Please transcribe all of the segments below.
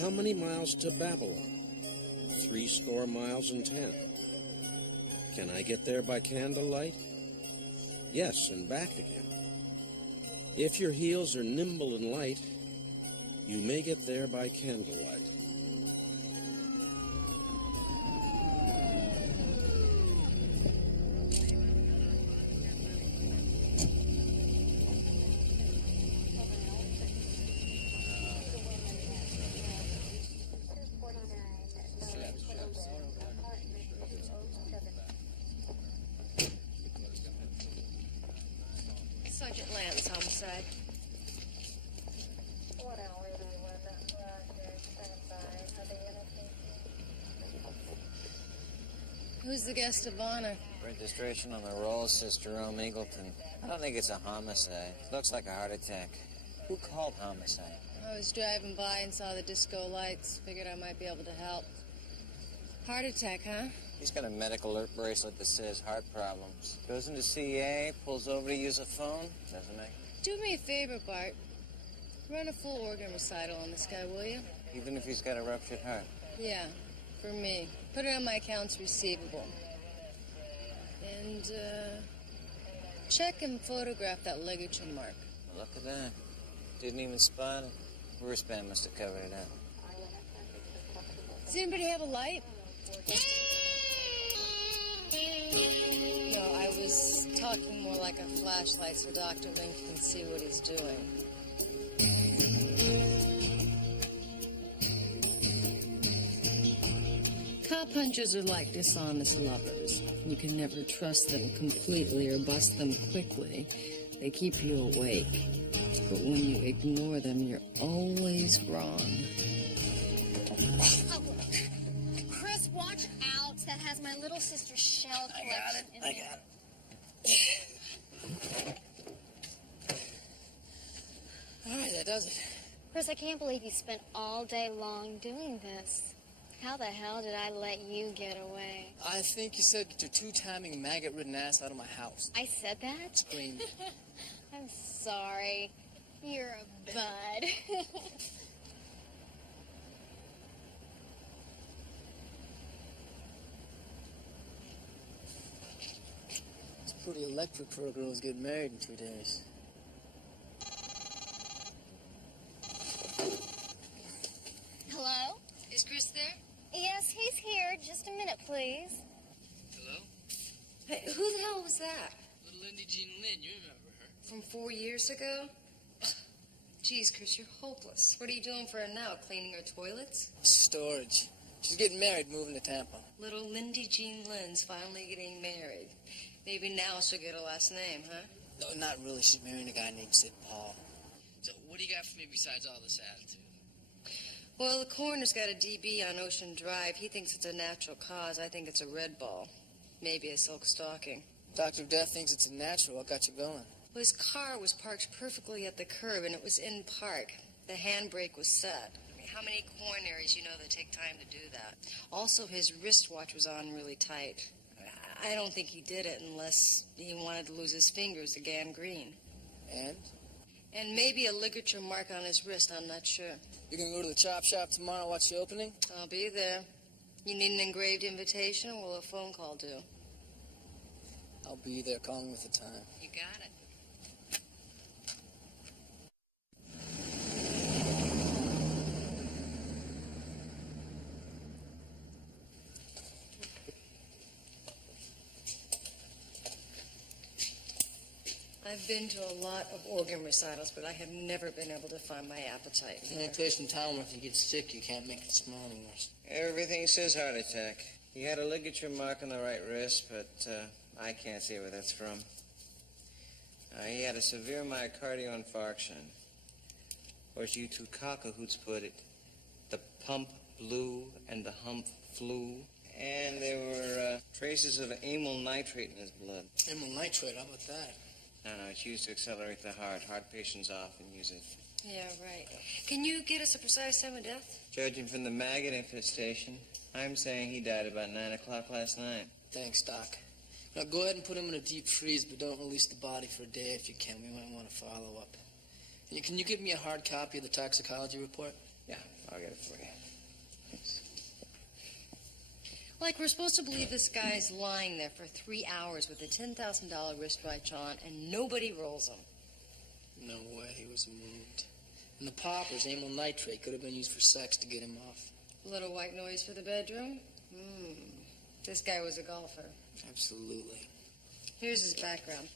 How many miles to Babylon? 80 miles and 10. Can I get there by candlelight? Yes, and back again. If your heels are nimble and light, you may get there by candlelight. Sergeant Lance, homicide. Who's the guest of honor? Registration on the roll says Jerome Eagleton. I don't think it's a homicide. Looks like a heart attack. Who called homicide? I was driving by and saw the disco lights. Figured I might be able to help. Heart attack, huh? He's got a medical alert bracelet that says heart problems. Goes into CA, pulls over to use a phone. Doesn't he? Do me a favor, Bart. Run a full organ recital on this guy, will you? Even if he's got a ruptured heart. Yeah, for me. Put it on my accounts receivable. And, check and photograph that ligature mark. Well, look at that. Didn't even spot it. Wristband must have covered it up. Does anybody have a light? No, I was talking more like a flashlight so Dr. Link can see what he's doing. Cowpunchers are like dishonest lovers. You can never trust them completely or bust them quickly. They keep you awake. But when you ignore them, you're always wrong. Chris, watch out. That has my little sister's shell collection in it. I got it. All right, that does it. Chris, I can't believe you spent all day long doing this. How the hell did I let you get away? I think you said get your two-timing, maggot-ridden ass out of my house. I said that? Scream. I'm sorry. You're a bud. It's pretty electric for a girl who's getting married in 2 days. Hello? Is Chris there? Yes, he's here. Just a minute, please. Hello? Hey, who the hell was that? Little Lindy Jean Lynn, you remember her. From 4 years ago? Geez, Chris, you're hopeless. What are you doing for her now? Cleaning her toilets? Storage. She's getting married, moving to Tampa. Little Lindy Jean Lynn's finally getting married. Maybe now she'll get a last name, huh? No, not really. She's marrying a guy named Sid Paul. So what do you got for me besides all this attitude? Well, the coroner's got a DB on Ocean Drive. He thinks it's a natural cause. I think it's a red ball. Maybe a silk stocking. Doctor of Death thinks it's a natural. What got you going? Well, his car was parked perfectly at the curb, and it was in park. The handbrake was set. I mean, how many coronaries you know that take time to do that? Also, his wristwatch was on really tight. I don't think he did it unless he wanted to lose his fingers to gangrene. And? And maybe a ligature mark on his wrist, I'm not sure. You're gonna go to the chop shop tomorrow, watch the opening? I'll be there. You need an engraved invitation, or will a phone call do? I'll be there. Call me with the time. You got it. I've been to a lot of organ recitals, but I have never been able to find my appetite. Any place in town where if you get sick, you can't make it smell any worse. Everything says heart attack. He had a ligature mark on the right wrist, but I can't see where that's from. He had a severe myocardial infarction. Or as you two cockahoots put it, the pump blew and the hump flew. And there were traces of amyl nitrate in his blood. Amyl nitrate, how about that? No, it's used to accelerate the heart. Heart patients often use it. Yeah, right. Can you get us a precise time of death? Judging from the maggot infestation, I'm saying he died about 9 o'clock last night. Thanks, Doc. Now go ahead and put him in a deep freeze, but don't release the body for a day if you can. We might want to follow up. And can you give me a hard copy of the toxicology report? Yeah, I'll get it for you. Like, we're supposed to believe this guy's lying there for 3 hours with a $10,000 wristwatch on, and nobody rolls him. No way he was moved. And the poppers, amyl nitrate, could have been used for sex to get him off. A little white noise for the bedroom? This guy was a golfer. Absolutely. Here's his background.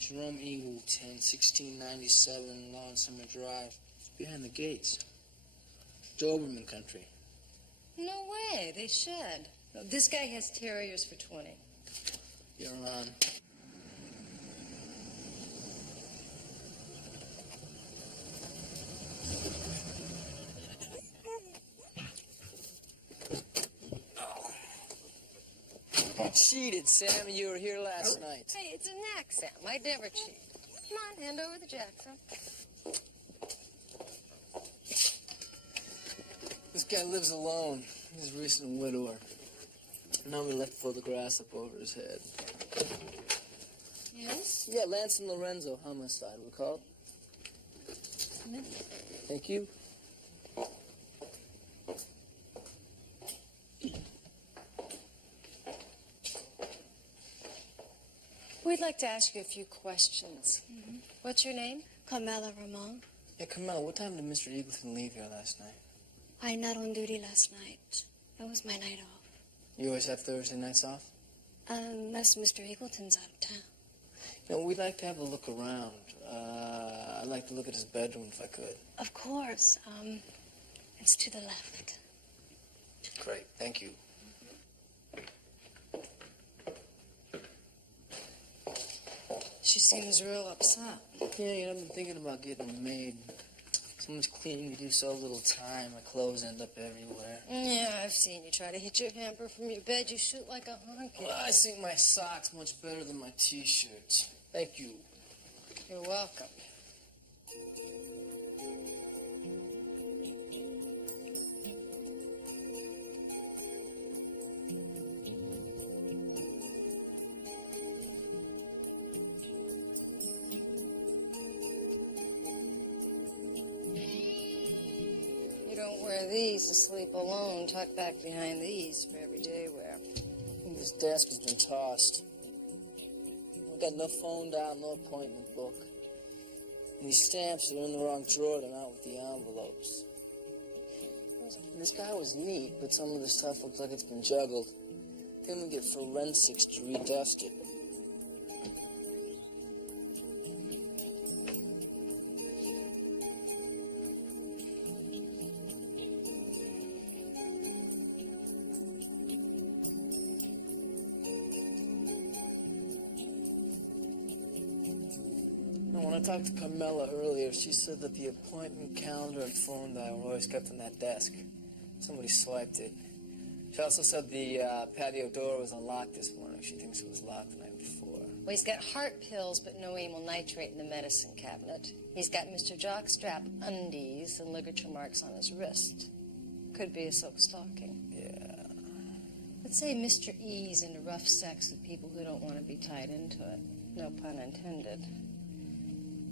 Jerome E. 1697 Lawn Summer Drive. Behind the gates. Doberman country. No way, they shed. This guy has terriers for 20. You're on. Cheated, Sam. You were here last night. Hey, it's an act, Sam. I never cheat. Come on, hand over the Jackson. This guy lives alone. He's a recent widower. Now we left for the grass up over his head. Yes? Yeah, Lance and Lorenzo homicide, recall? Thank you. We'd like to ask you a few questions. What's your name? Carmela Ramon. Yeah, Carmela, what time did Mr. Eagleton leave here last night? I'm not on duty last night. That was my night off. You always have Thursday nights off? Unless Mr. Eagleton's out of town. You know, we'd like to have a look around. I'd like to look at his bedroom if I could. Of course. It's to the left. Great, thank you. She seems real upset. Yeah, you know, I've been thinking about getting a maid. So much cleaning to do, so little time. My clothes end up everywhere. Yeah, I've seen you try to hit your hamper from your bed. You shoot like a honky. Well, I think my socks much better than my T-shirts. Thank you. You're welcome. These to sleep alone, tucked back behind these for everyday wear. This desk has been tossed. I've got no phone dial, no appointment book. And these stamps are in the wrong drawer. They're not with the envelopes. This guy was neat, but some of the stuff looks like it's been juggled. Then we get forensics to redust it. When I talked to Carmela earlier. She said that the appointment calendar and phone dial were always kept on that desk. Somebody swiped it. She also said the patio door was unlocked this morning. She thinks it was locked the night before. Well, he's got heart pills, but no amyl nitrate in the medicine cabinet. He's got Mr. Jockstrap undies and ligature marks on his wrist. Could be a silk stocking. Yeah. Let's say Mr. E's into rough sex with people who don't want to be tied into it. No pun intended.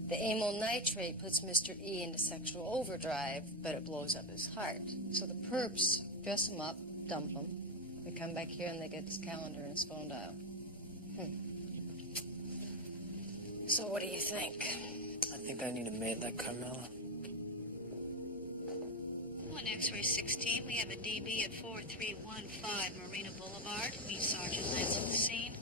The amyl nitrate puts Mr. E into sexual overdrive, but it blows up his heart. So the perps dress him up, dump him. They come back here and they get his calendar and his phone dial. So what do you think? I think I need a maid like Carmela. On X-ray 16, we have a DB at 4315 Marina Boulevard. Meet Sergeant Lance at the scene.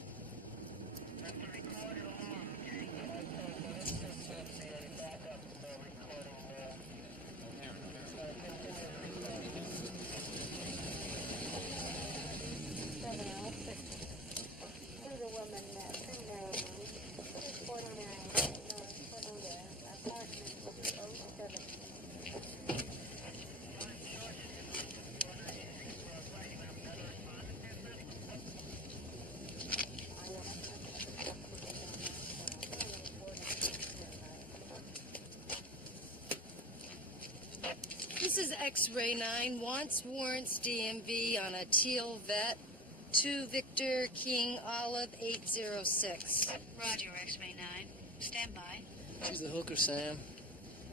This is X-ray 9, wants warrants DMV on a teal vet, 2 Victor King Olive 806. Roger, X-ray 9. Stand by. She's a hooker, Sam.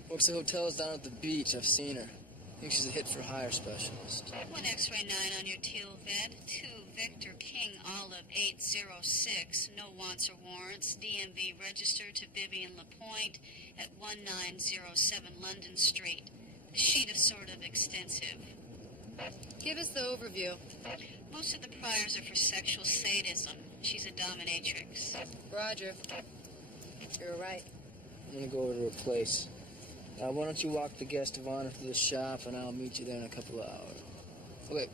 Works at hotels down at the beach. I've seen her. I think she's a hit-for-hire specialist. 1 X-ray 9 on your teal vet. 2 Victor King Olive 806. No wants or warrants. DMV registered to Vivian LaPointe at 1907 London Street. The sheet is sort of extensive. Give us the overview. Most of the priors are for sexual sadism. She's a dominatrix. Roger. You're right. I'm gonna go over to her place. Why don't you walk the guest of honor to the shop, and I'll meet you there in a couple of hours. Okay.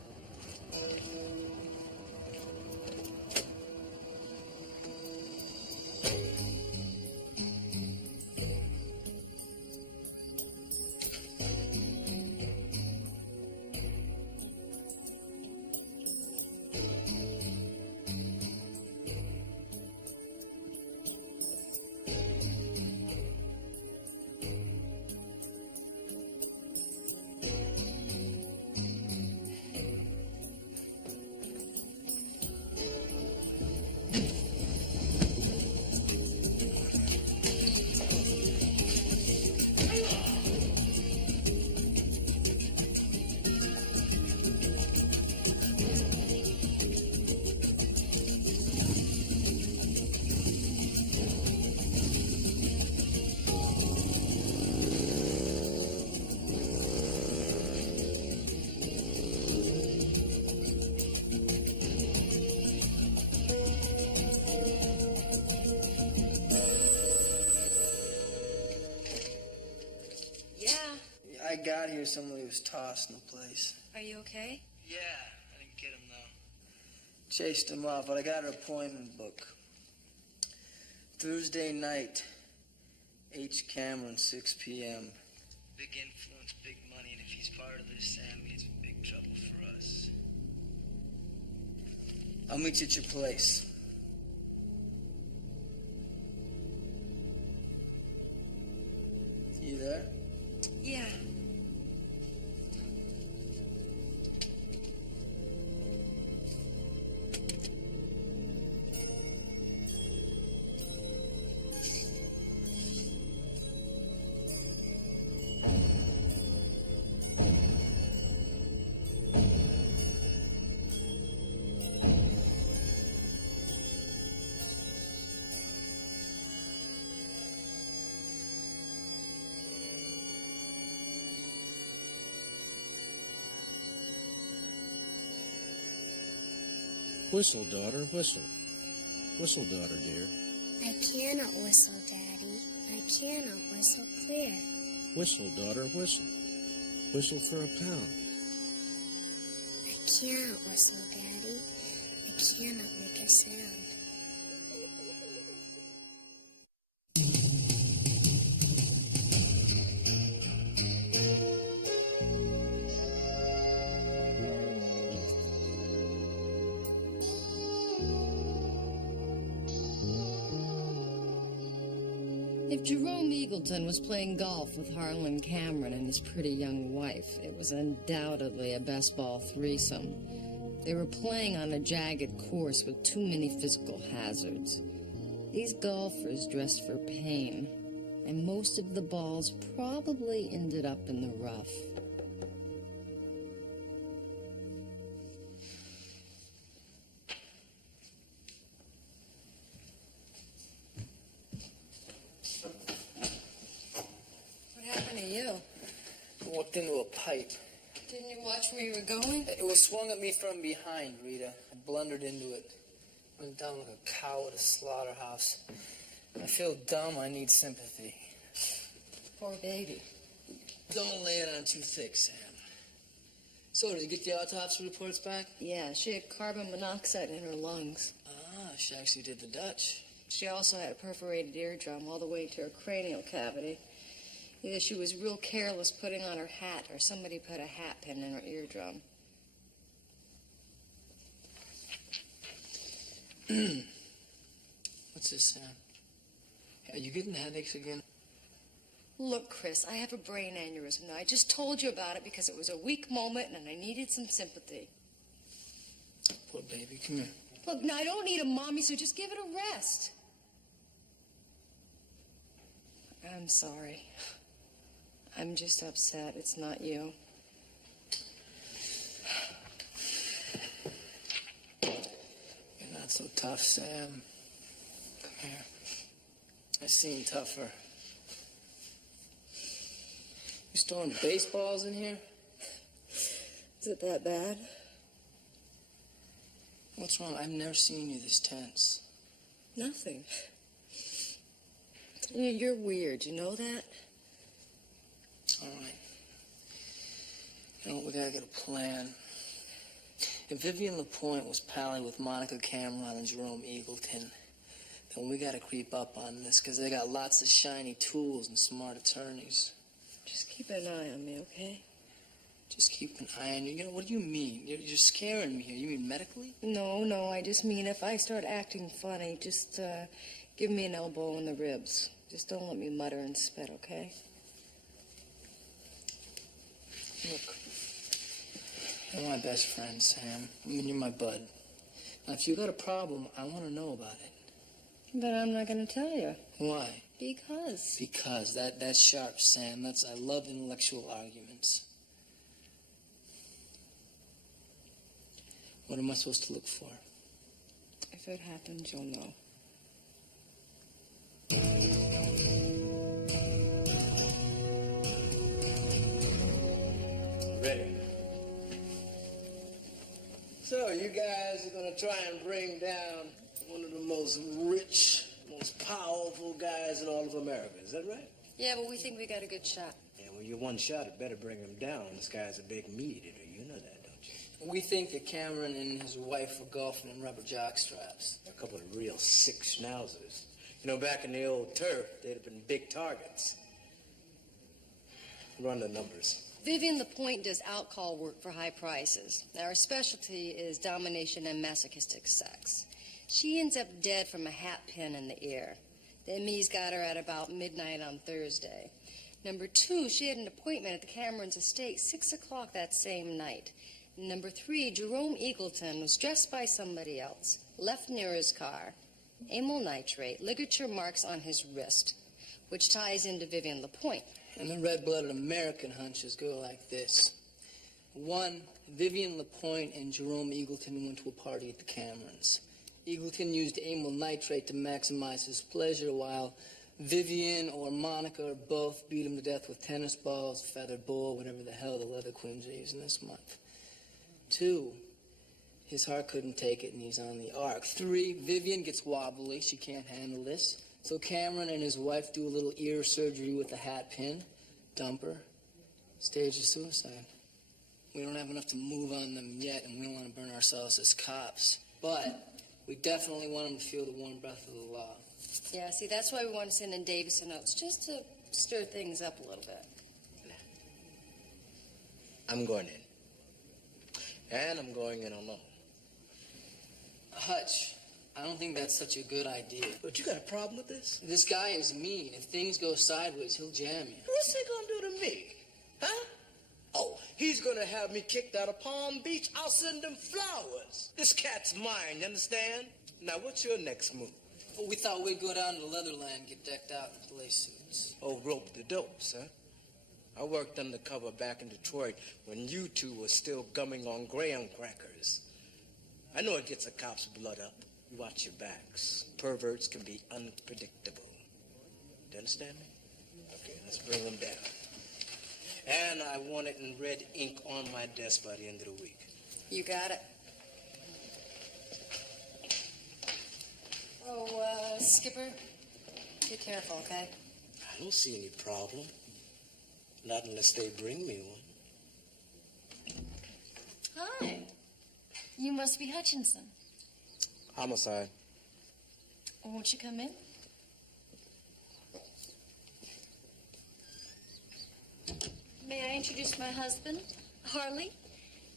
I got here, somebody was tossed in the place. Are you okay? Yeah, I didn't get him, though. Chased him off, but I got her appointment book. Thursday night, H. Cameron, 6 p.m. Big influence, big money, and if he's part of this, Sam, he's in big trouble for us. I'll meet you at your place. You there? Yeah. Whistle, daughter, whistle. Whistle, daughter, dear. I cannot whistle, Daddy. I cannot whistle clear. Whistle, daughter, whistle. Whistle for a pound. I cannot whistle, Daddy. I cannot make a sound. If Jerome Eagleton was playing golf with Harlan Cameron and his pretty young wife, it was undoubtedly a best ball threesome. They were playing on a jagged course with too many physical hazards. These golfers dressed for pain, and most of the balls probably ended up in the rough. What happened to you? I walked into a pipe. Didn't you watch where you were going? It was swung at me from behind, Rita. I blundered into it. Went down like a cow at a slaughterhouse. I feel dumb. I need sympathy. Poor baby. Don't lay it on too thick, Sam. So, did you get the autopsy reports back? Yeah, she had carbon monoxide in her lungs. Ah, she actually did the Dutch. She also had a perforated eardrum all the way to her cranial cavity. Either she was real careless putting on her hat, or somebody put a hat pin in her eardrum. What's this, Sam? Are you getting headaches again? Look, Chris, I have a brain aneurysm now. I just told you about it because it was a weak moment and I needed some sympathy. Poor baby, come here. Look, now I don't need a mommy, so just give it a rest. I'm sorry. I'm just upset. It's not you. You're not so tough, Sam. Come here. I've seen tougher. You storing baseballs in here? Is it that bad? What's wrong? I've never seen you this tense. Nothing. You're weird, you know that? All right. You know what? We gotta get a plan. If Vivian LaPointe was palling with Monica Cameron and Jerome Eagleton, then we gotta creep up on this, because they got lots of shiny tools and smart attorneys. Just keep an eye on me, okay? Just keep an eye on you. You know, what do you mean? You're scaring me here. You mean medically? No, I just mean if I start acting funny, just give me an elbow in the ribs. Just don't let me mutter and spit, okay? Look, you're my best friend, Sam. I mean, you're my bud. Now, if you got a problem, I want to know about it. But I'm not going to tell you. Why? Because. Because that's sharp, Sam. I love intellectual arguments. What am I supposed to look for? If it happens, you'll know. Ready. So you guys are gonna try and bring down one of the most rich, most powerful guys in all of America. Is that right? Yeah, but we think we got a good shot. Yeah, well, you're one shot. It better bring him down. This guy's a big meat eater. You know that, don't you? We think that Cameron and his wife were golfing in rubber jock straps. A couple of real sick schnauzers. You know, back in the old turf, they'd have been big targets. Run the numbers. Vivian LaPointe does out-call work for high prices. Now, her specialty is domination and masochistic sex. She ends up dead from a hat pin in the ear. The ME's got her at about midnight on Thursday. Number 2, she had an appointment at the Cameron's estate 6 o'clock that same night. Number 3, Jerome Eagleton was dressed by somebody else, left near his car, amyl nitrate, ligature marks on his wrist, which ties into Vivian LaPointe. And the red-blooded American hunches go like this. 1, Vivian LaPointe and Jerome Eagleton went to a party at the Camerons. Eagleton used amyl nitrate to maximize his pleasure, while Vivian or Monica or both beat him to death with tennis balls, feathered boa, whatever the hell the leather queens are using this month. 2, his heart couldn't take it and he's on the arc. 3, Vivian gets wobbly. She can't handle this. So Cameron and his wife do a little ear surgery with a hat pin, dump her, stage a suicide. We don't have enough to move on them yet, and we don't want to burn ourselves as cops. But we definitely want them to feel the warm breath of the law. Yeah, see, that's why we want to send in Davison notes, just to stir things up a little bit. I'm going in. And I'm going in alone. Hutch, I don't think that's such a good idea. But you got a problem with this? This guy is mean. If things go sideways, he'll jam you. What's he gonna do to me? Huh? Oh, he's gonna have me kicked out of Palm Beach. I'll send him flowers. This cat's mine, you understand? Now, what's your next move? Well, we thought we'd go down to Leatherland and get decked out in play suits. Oh, rope the dopes, huh? I worked undercover back in Detroit when you two were still gumming on graham crackers. I know it gets a cop's blood up. You watch your backs. Perverts can be unpredictable. Do you understand me? Okay, let's bring them down. And I want it in red ink on my desk by the end of the week. You got it. Oh, Skipper, be careful, okay? I don't see any problem. Not unless they bring me one. Hi. You must be Hutchinson. Homicide. Won't you come in? May I introduce my husband, Harley?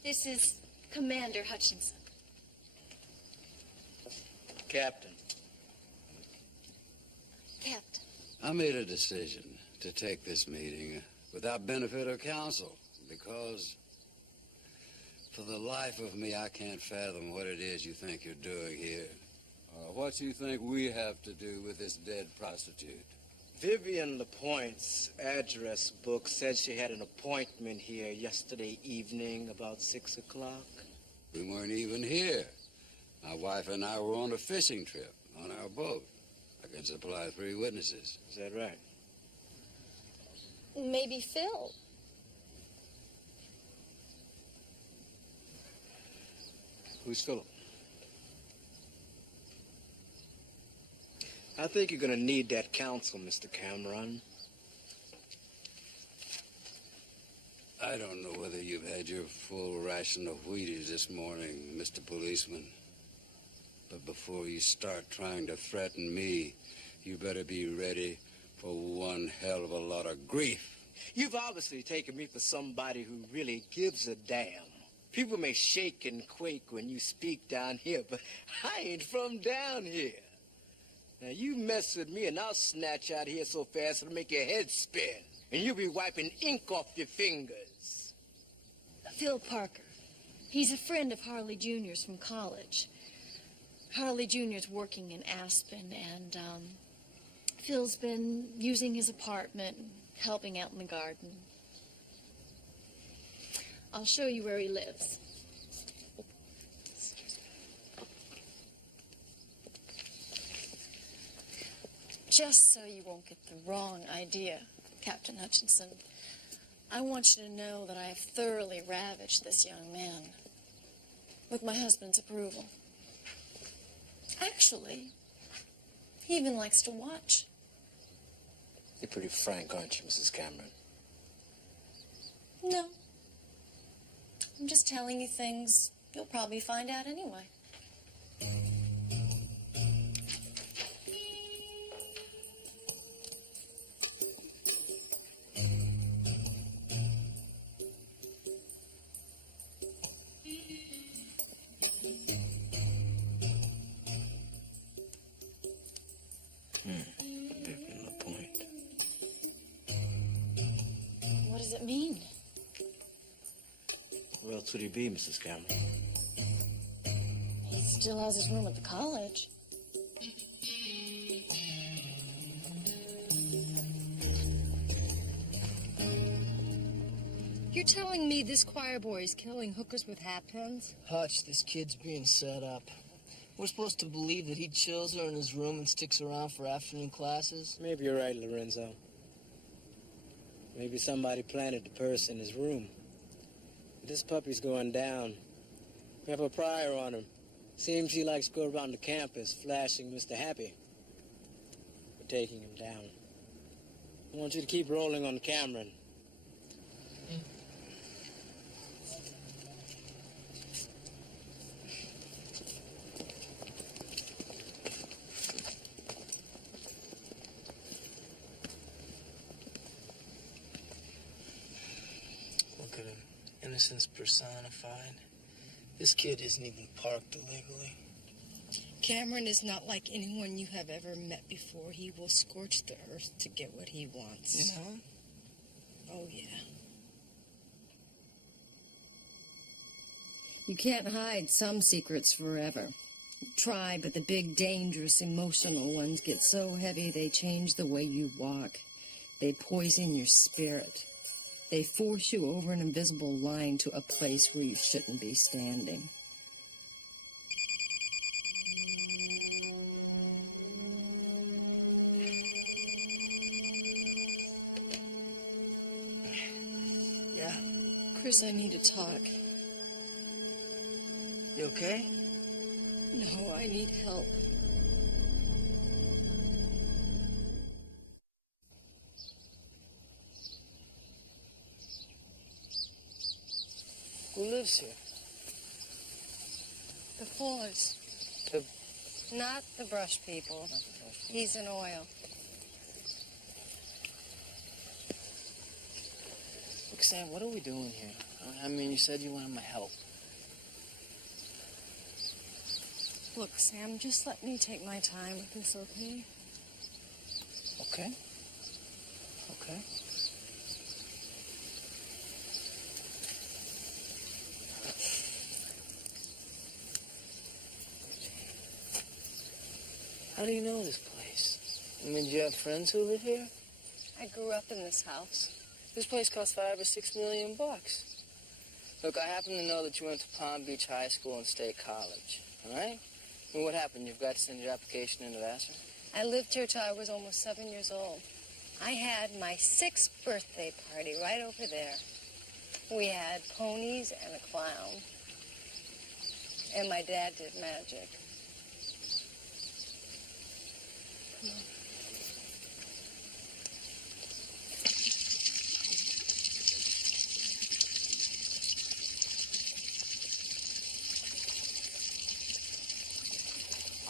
This is Commander Hutchinson. Captain. Captain. I made a decision to take this meeting without benefit of counsel because for the life of me, I can't fathom what it is you think you're doing here. What you think we have to do with this dead prostitute. Vivian LaPointe's address book said she had an appointment here yesterday evening about 6 o'clock. We weren't even here. My wife and I were on a fishing trip on our boat. I can supply 3 witnesses. Is that right? Maybe Phil. Who's Philip? I think you're going to need that counsel, Mr. Cameron. I don't know whether you've had your full ration of Wheaties this morning, Mr. Policeman. But before you start trying to threaten me, you better be ready for one hell of a lot of grief. You've obviously taken me for somebody who really gives a damn. People may shake and quake when you speak down here, but I ain't from down here. Now, you mess with me and I'll snatch out of here so fast it'll make your head spin. And you'll be wiping ink off your fingers. Phil Parker. He's a friend of Harley Jr.'s from college. Harley Jr.'s working in Aspen, and Phil's been using his apartment, helping out in the garden. I'll show you where he lives. Just so you won't get the wrong idea, Captain Hutchinson, I want you to know that I have thoroughly ravaged this young man with my husband's approval. Actually, he even likes to watch. You're pretty frank, aren't you, Mrs. Cameron? No. I'm just telling you things you'll probably find out anyway. Vivian LaPointe. What does it mean? Where else would he be, Mrs. Cameron? He still has his room at the college. You're telling me this choir boy is killing hookers with hat pins? Hutch, this kid's being set up. We're supposed to believe that he chills her in his room and sticks around for afternoon classes? Maybe you're right, Lorenzo. Maybe somebody planted the purse in his room. This puppy's going down. We have a prior on him. Seems he likes to go around the campus flashing Mr. Happy. We're taking him down. I want you to keep rolling on Cameron. Look at him. Innocence personified. This kid isn't even parked illegally. Cameron is not like anyone you have ever met before. He will scorch the earth to get what he wants. You know? Oh, yeah. You can't hide some secrets forever. Try, but the big, dangerous, emotional ones get so heavy they change the way you walk. They poison your spirit. They force you over an invisible line to a place where you shouldn't be standing. Yeah? Chris, I need to talk. You okay? No, I need help. Who lives here? The Fullers. Not the brush people. He's in oil. Look, Sam, what are we doing here? I mean, you said you wanted my help. Look, Sam, just let me take my time with this, okay? Okay. Okay. How do you know this place? I mean, do you have friends who live here? I grew up in this house. This place costs $5 or $6 million. Look, I happen to know that you went to Palm Beach High School and State College, all right? And what happened? You've got to send your application into Vassar? I lived here till I was almost 7 years old. I had my 6th birthday party right over there. We had ponies and a clown. And my dad did magic. Come on.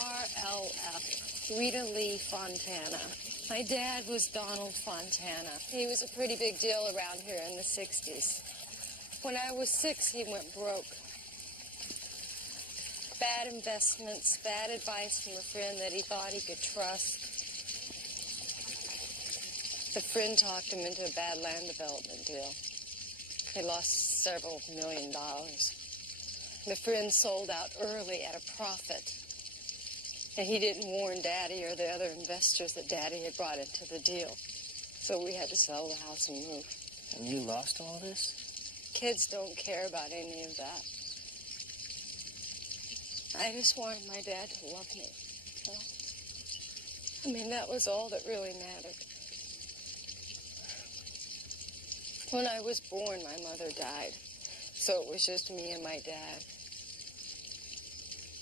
RLF, Rita Lee Fontana. My dad was Donald Fontana. He was a pretty big deal around here in the 60s. When I was 6, he went broke. Bad investments, bad advice from a friend that he thought he could trust. The friend talked him into a bad land development deal. He lost several $1 million. The friend sold out early at a profit. And he didn't warn Daddy or the other investors that Daddy had brought into the deal. So we had to sell the house and move. And you lost all this? Kids don't care about any of that. I just wanted my dad to love me. You know? I mean, that was all that really mattered. When I was born, my mother died. So it was just me and my dad.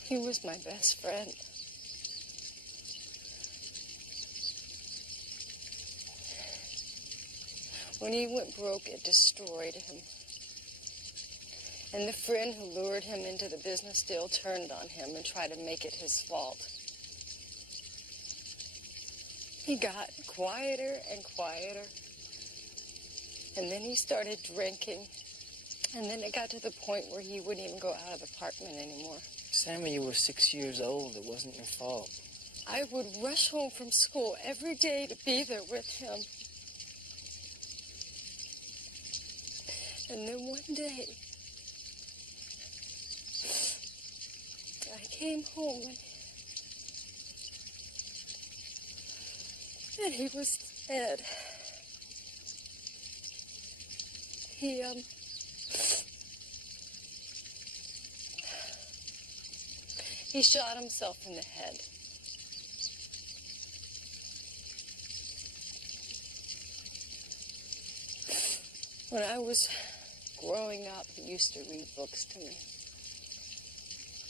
He was my best friend. When he went broke, it destroyed him. And the friend who lured him into the business deal turned on him and tried to make it his fault. He got quieter and quieter. And then he started drinking. And then it got to the point where he wouldn't even go out of the apartment anymore. Sammy, you were 6 years old. It wasn't your fault. I would rush home from school every day to be there with him. And then one day, I came home and he was dead. He shot himself in the head. When I was growing up, he used to read books to me.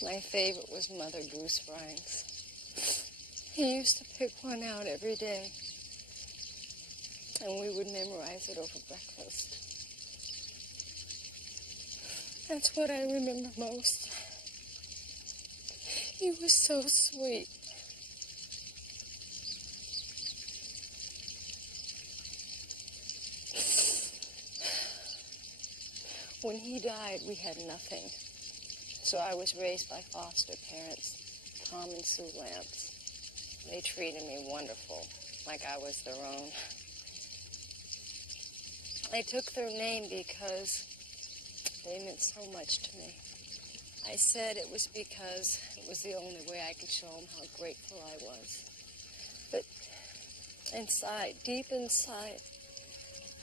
My favorite was Mother Goose rhymes. He used to pick one out every day, and we would memorize it over breakfast. That's what I remember most. He was so sweet. When he died, we had nothing. So I was raised by foster parents. Tom and Sue Lamps. They treated me wonderful, like I was their own. They took their name because they meant so much to me. I said it was because it was the only way I could show them how grateful I was. But inside, deep inside,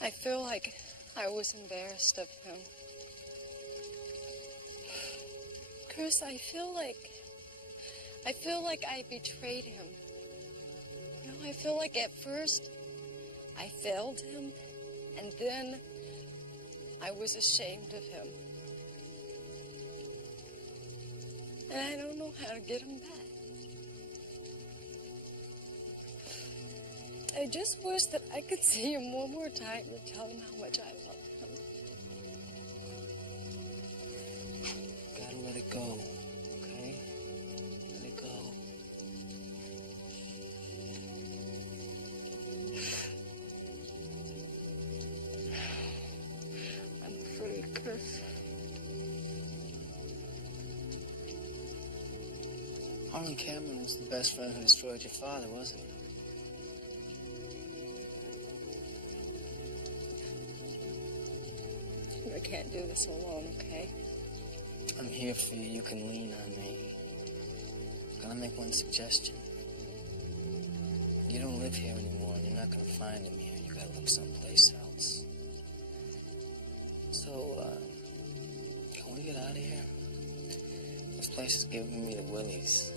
I feel like I was embarrassed of him. Chris, I feel like I betrayed him. You know, I feel like at first I failed him, and then I was ashamed of him. And I don't know how to get him back. I just wish that I could see him one more time and tell him how much I love him. Gotta let it go, okay? Let it go. I'm afraid, Chris. Harlan Cameron was the best friend who destroyed your father, wasn't he? I can't do this alone, okay? I'm here for you. You can lean on me. Can I make one suggestion? You don't live here anymore, and you're not gonna find him here. You gotta look someplace else. So, can we get out of here? This place is giving me the willies.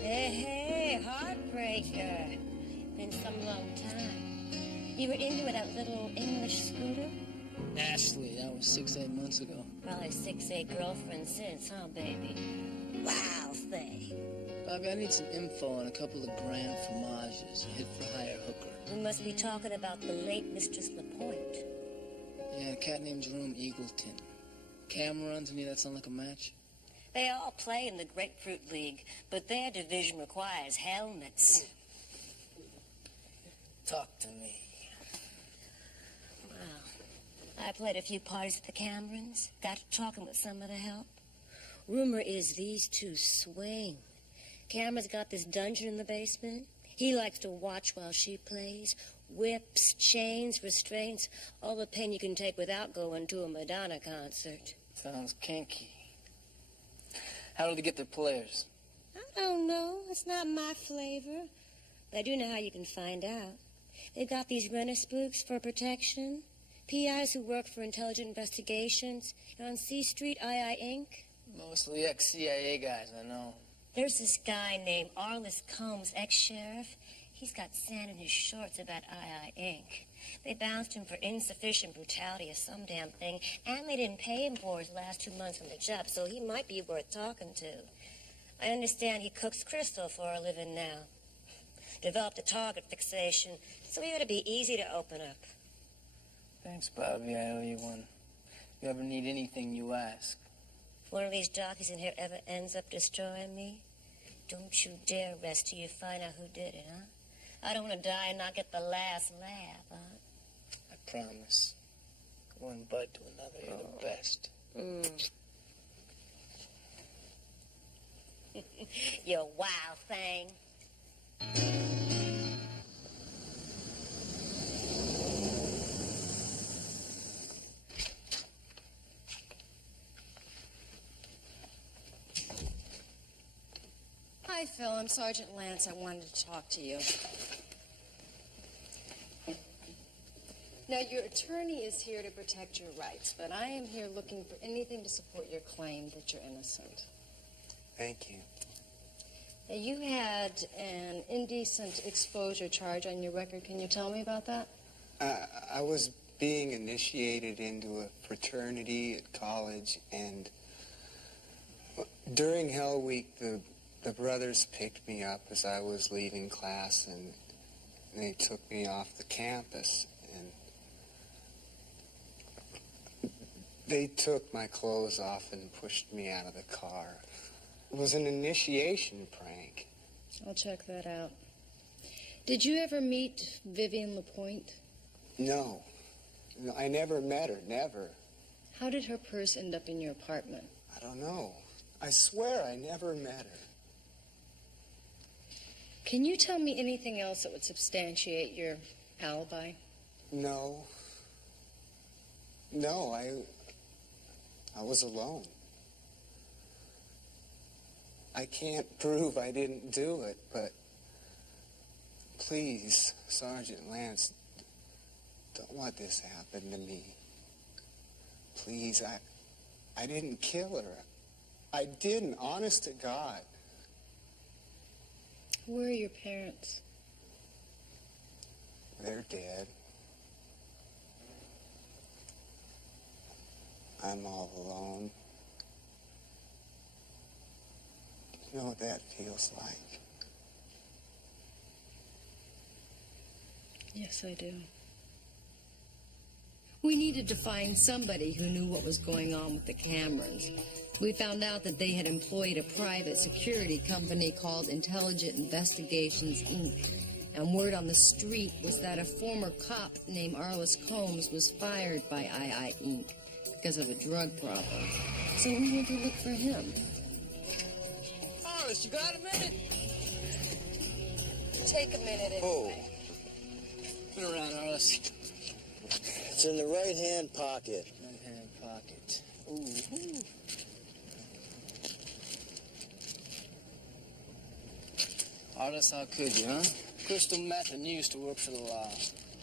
Hey, heartbreaker. Been some long time. You were into it, that little English scooter? Ashley, that was 6-8 months ago. Probably 6-8 girlfriends since, huh, baby? Wow thing. Bobby, I need some info on a couple of grand fromages. A hit-for-hire hooker. We must be talking about the late Mistress LaPointe. Yeah, a cat named Jerome Eagleton. Cam runs, and that sound like a match? They all play in the Grapefruit League, but their division requires helmets. Talk to me. Well, I played a few parties at the Camerons. Got to talking with some of the help. Rumor is these two swing. Cameron's got this dungeon in the basement. He likes to watch while she plays. Whips, chains, restraints, all the pain you can take without going to a Madonna concert. Sounds kinky. How do they get their players? I don't know. It's not my flavor. But I do know how you can find out. They've got these rent-a-spooks for protection. PIs who work for intelligent investigations. On C Street, II Inc. Mostly ex-CIA guys, I know. There's this guy named Arliss Combs, ex-sheriff. He's got sand in his shorts about II Inc. They bounced him for insufficient brutality or some damn thing, and they didn't pay him for his last 2 months on the job, so he might be worth talking to. I understand he cooks crystal for a living now. Developed a target fixation, so he ought to be easy to open up. Thanks, Bobby. I owe you one. If you ever need anything, you ask. If one of these jockeys in here ever ends up destroying me, don't you dare rest till you find out who did it, huh? I don't want to die and not get the last laugh, huh? I promise. One bud to another, you're the best. You wild thing. Hi, Phil. I'm Sergeant Lance. I wanted to talk to you. Now, your attorney is here to protect your rights, but I am here looking for anything to support your claim that you're innocent. Thank you. Now, you had an indecent exposure charge on your record. Can you tell me about that? I was being initiated into a fraternity at college, and during Hell Week, the brothers picked me up as I was leaving class, and they took me off the campus, and they took my clothes off and pushed me out of the car. It was an initiation prank. I'll check that out. Did you ever meet Vivian LaPointe? No, I never met her, never. How did her purse end up in your apartment? I don't know. I swear I never met her. Can you tell me anything else that would substantiate your alibi? No. No, I was alone. I can't prove I didn't do it, but please, Sergeant Lance, don't let this happen to me. Please, I didn't kill her. I didn't, honest to God. Where are your parents? They're dead. I'm all alone. You know what that feels like? Yes, I do. We needed to find somebody who knew what was going on with the cameras. We found out that they had employed a private security company called Intelligent Investigations, Inc. And word on the street was that a former cop named Arliss Combs was fired by II, Inc. because of a drug problem. So we went to look for him. Arliss, you got a minute? Take a minute anyway. Oh. Put it around, Arliss. It's in the right-hand pocket. Right-hand pocket. Ooh. Arliss, how could you, huh? Crystal meth and you used to work for the law.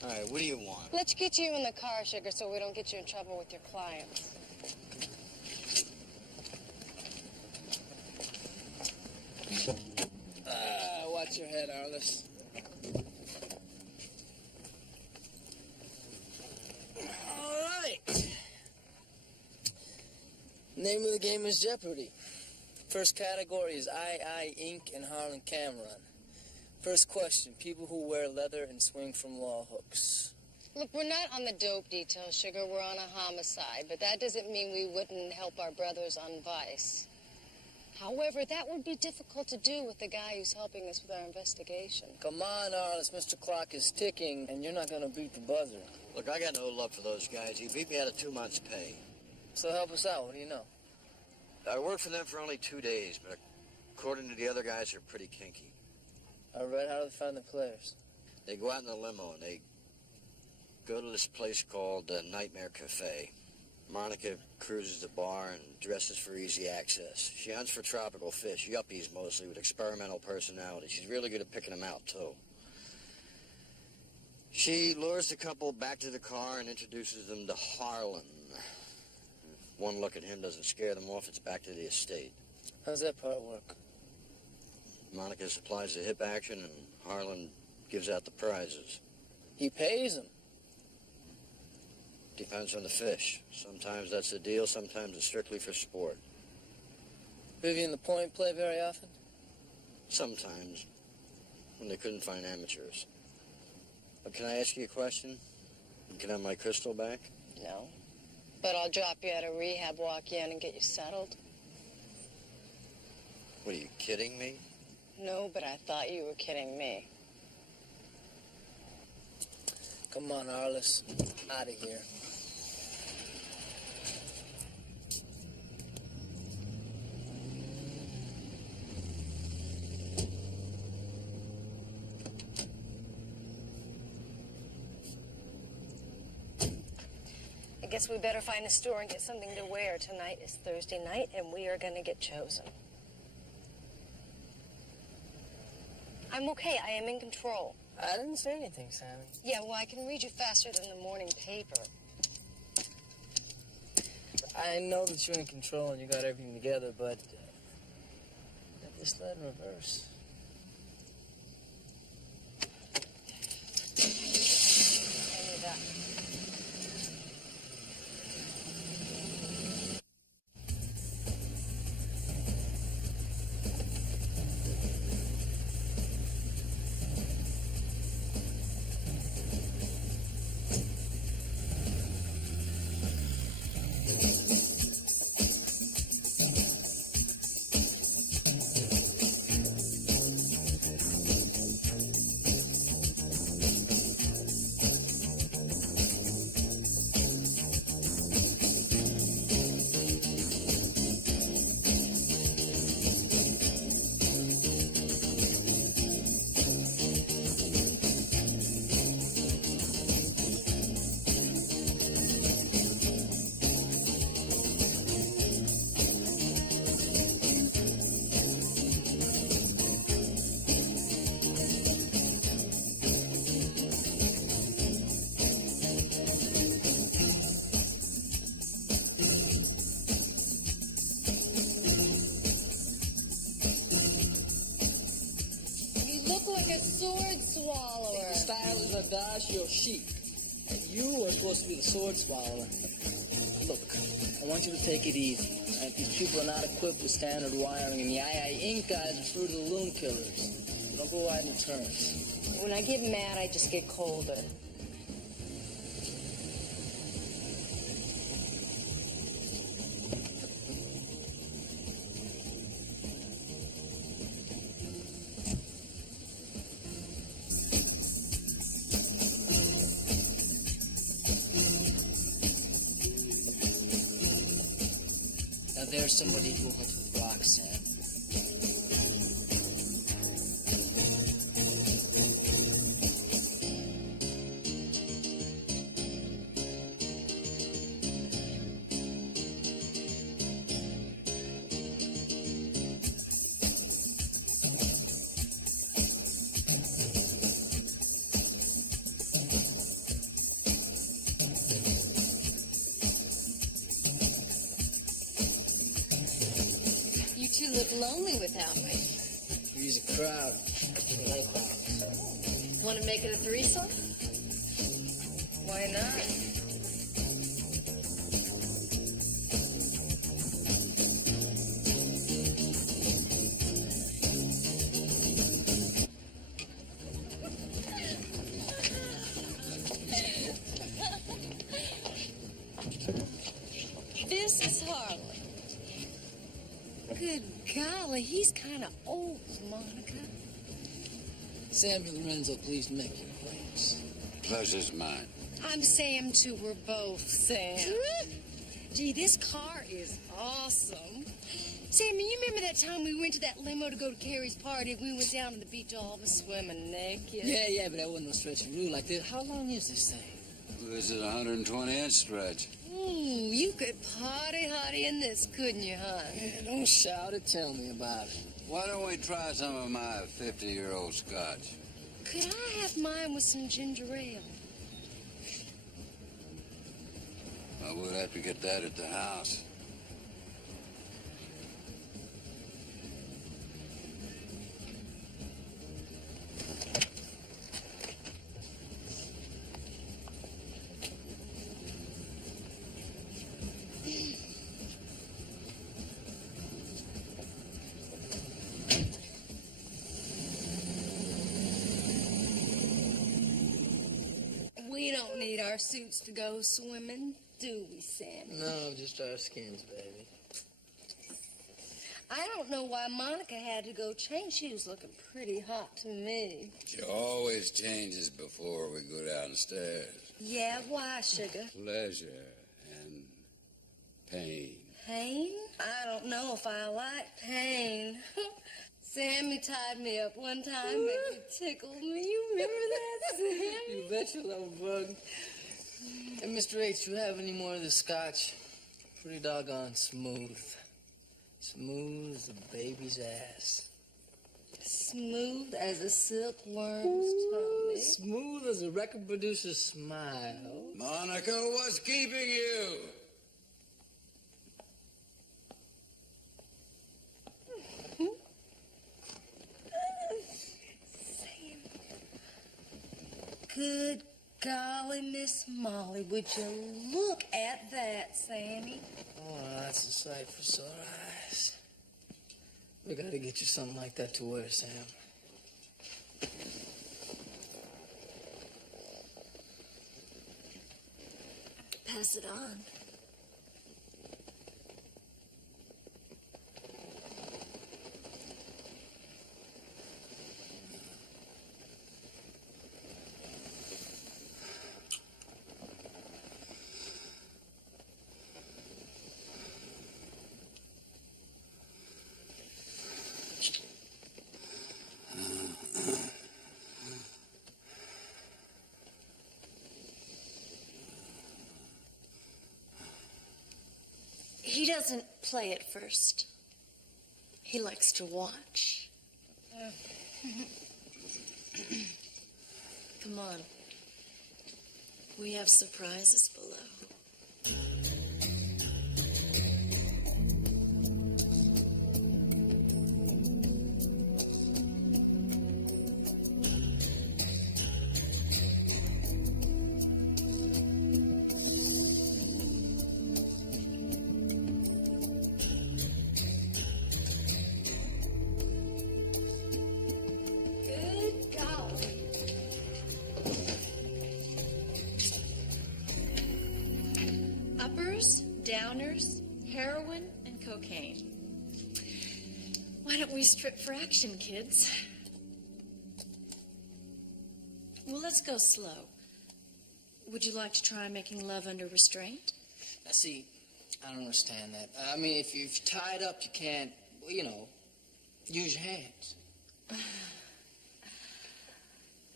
All right, what do you want? Let's get you in the car, Sugar, so we don't get you in trouble with your clients. Watch your head, Arliss. All right. Name of the game is Jeopardy. First category is II, Inc. and Harlan Cameron. First question, people who wear leather and swing from law hooks. Look, we're not on the dope detail, Sugar. We're on a homicide, but that doesn't mean we wouldn't help our brothers on Vice. However, that would be difficult to do with the guy who's helping us with our investigation. Come on, Arliss, Mr. Clock is ticking, and you're not going to beat the buzzer. Look, I got no love for those guys. He beat me out of 2 months' pay. So help us out. What do you know? I worked for them for only 2 days, but according to the other guys, they're pretty kinky. All right, how do they find the players? They go out in a limo, and they go to this place called Nightmare Cafe. Monica cruises the bar and dresses for easy access. She hunts for tropical fish, yuppies mostly, with experimental personality. She's really good at picking them out, too. She lures the couple back to the car and introduces them to Harlan. If one look at him doesn't scare them off, it's back to the estate. How's that part work? Monica supplies the hip action, and Harlan gives out the prizes. He pays them. Depends on the fish. Sometimes that's the deal, sometimes it's strictly for sport. Vivian LaPointe play very often? Sometimes, when they couldn't find amateurs. But can I ask you a question? Can I have my crystal back? No. But I'll drop you at a rehab, walk you in, and get you settled. What, are you kidding me? No, but I thought you were kidding me. Come on, Arliss. Out of here. I guess we better find a store and get something to wear. Tonight is Thursday night, and we are going to get chosen. I'm okay. I am in control. I didn't say anything, Sammy. Yeah, well, I can read you faster than the morning paper. I know that you're in control and you got everything together, but get this lead in reverse. I knew that. your sheep. And you are supposed to be the sword swallower. Look, I want you to take it easy. Right? These people are not equipped with standard wiring, and the II Inc. guys are fruit of the loon killers. Don't go wide in turns. When I get mad, I just get colder. Now there's somebody who hunts with rocks, Sam. You look lonely without me. He's a crowd. I like crowds. Want to make it a threesome? Why not? This is Harlan. Good golly, he's kind of old, Monica. Samuel Lorenzo, pleased to make your acquaintance. Pleasure's mine. I'm Sam too. We're both Sam. Gee, this car is awesome. Sammy, you remember that time we went to that limo to go to Carrie's party and we went down to the beach all of us swimming naked? Yeah, but that wasn't no stretch of rule like this. How long is this thing? This is a 120-inch stretch. Ooh, you could party hottie in this, couldn't you, hon? Yeah, don't shout it. Tell me about it. Why don't we try some of my 50-year-old scotch? Could I have mine with some ginger ale? Well, we'll have to get that at the house. We don't need our suits to go swimming, do we, Sammy? No, just our skins, baby. I don't know why Monica had to go change. She was looking pretty hot to me. She always changes before we go downstairs. Yeah, why, sugar? Pleasure and pain. Pain? I don't know if I like pain. Sammy tied me up one time and he tickled me. You remember that, Sammy? You bet you love bug. Hey, Mr. H, you have any more of this scotch? Pretty doggone smooth. Smooth as a baby's ass. Smooth as a silkworm's tummy. Smooth as a record producer's smile. Monica, what's keeping you? Good golly, Miss Molly, would you look at that, Sammy? Oh, that's a sight for sore eyes. We gotta get you something like that to wear, Sam. Pass it on. He doesn't play at first. He likes to watch. Come on. We have surprises below. uppers, downers, heroin, and cocaine. Why don't we strip for action, kids? Well, let's go slow. Would you like to try making love under restraint? Now, see, I don't understand that. I mean, if you're tied up, you can't, well, you know, use your hands.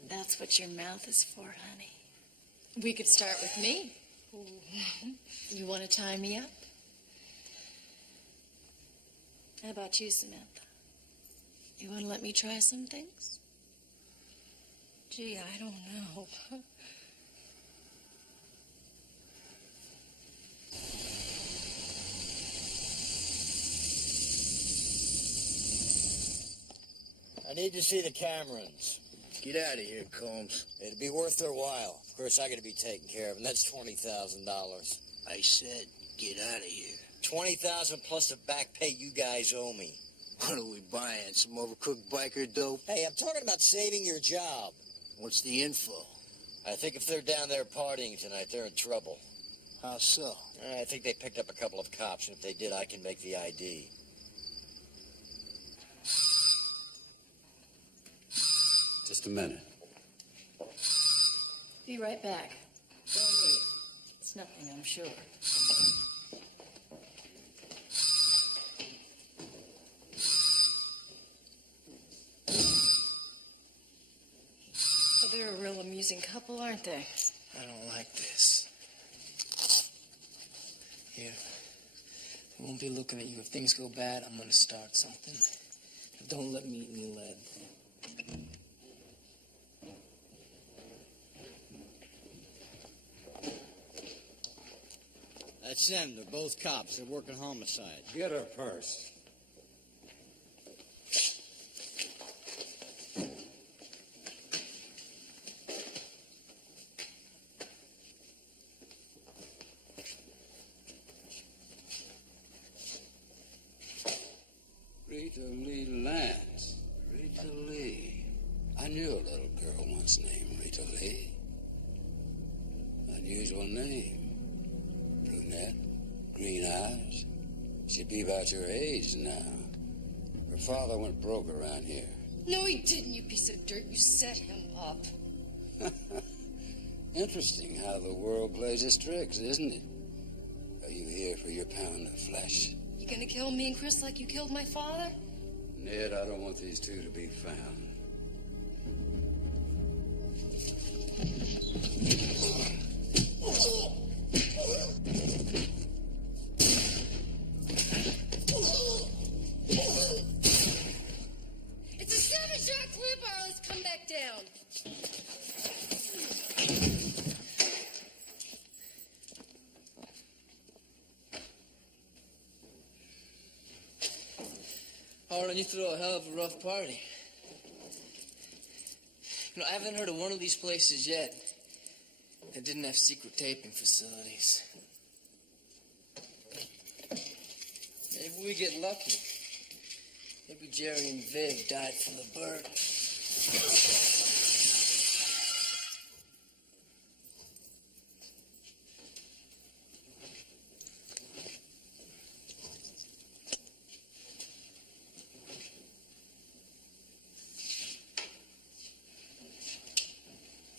That's what your mouth is for, honey. We could start with me. You want to tie me up? How about you, Samantha? You want to let me try some things? Gee, I don't know. I need to see the Camerons. Get out of here, Combs. It'd be worth their while. Of course, I gotta be taken care of, and that's $20,000. I said, get out of here. $20,000 plus the back pay you guys owe me. What are we buying? Some overcooked biker dope? Hey, I'm talking about saving your job. What's the info? I think if they're down there partying tonight, they're in trouble. How so? I think they picked up a couple of cops, and if they did, I can make the ID. Just a minute. Be right back. Don't leave. It's nothing, I'm sure. Well, they're a real amusing couple, aren't they? I don't like this. Here. I won't be looking at you. If things go bad, I'm gonna start something. Don't let me eat any lead. That's them. They're both cops. They're working homicide. Get her purse. Rita Lee Lance. Rita Lee. I knew a little girl once named Rita Lee. Unusual name. Brunette, green eyes. She'd be about your age now. Her father went broke around here. No, he didn't, you piece of dirt. You set him up. Interesting how the world plays its tricks, isn't it? Are you here for your pound of flesh? You gonna kill me and Chris like you killed my father? Ned, I don't want these two to be found. It's a 7-shot clip, or let's come back down. Harlan, you throw a hell of a rough party. You know, I haven't heard of one of these places yet that didn't have secret taping facilities. Maybe we get lucky. Maybe Jerry and Viv died from the bird.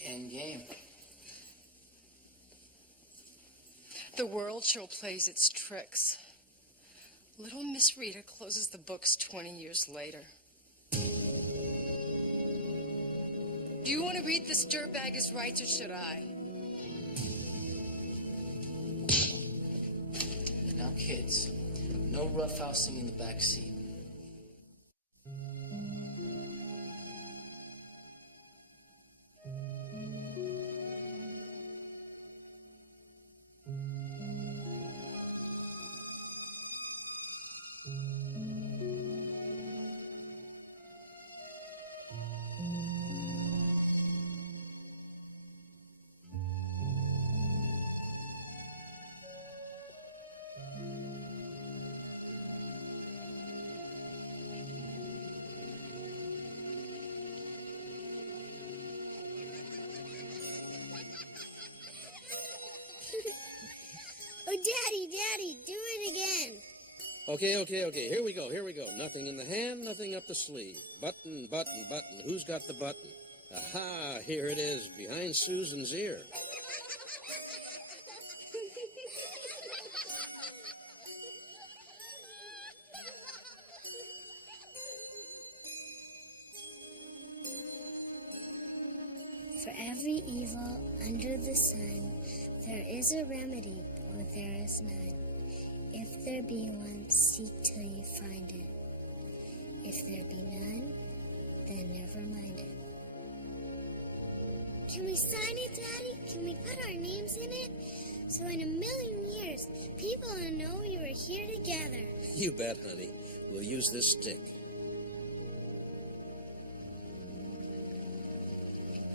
End game. The world show plays its tricks. Little Miss Rita closes the books 20 years later. Do you want to read this dirtbagger's rights, or should I? Now, kids, no roughhousing in the back seat. Daddy, do it again. Okay. Here we go. Nothing in the hand, nothing up the sleeve. Button. Who's got the button? Aha, here it is, behind Susan's ear. For every evil under the sun, there is a remedy, or there is none. If there be one, seek till you find it. If there be none, then never mind it. Can we sign it, Daddy? Can we put our names in it? So in a million years, people will know we were here together. You bet, honey. We'll use this stick.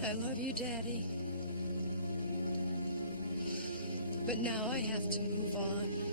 I love you, Daddy. But now I have to move on.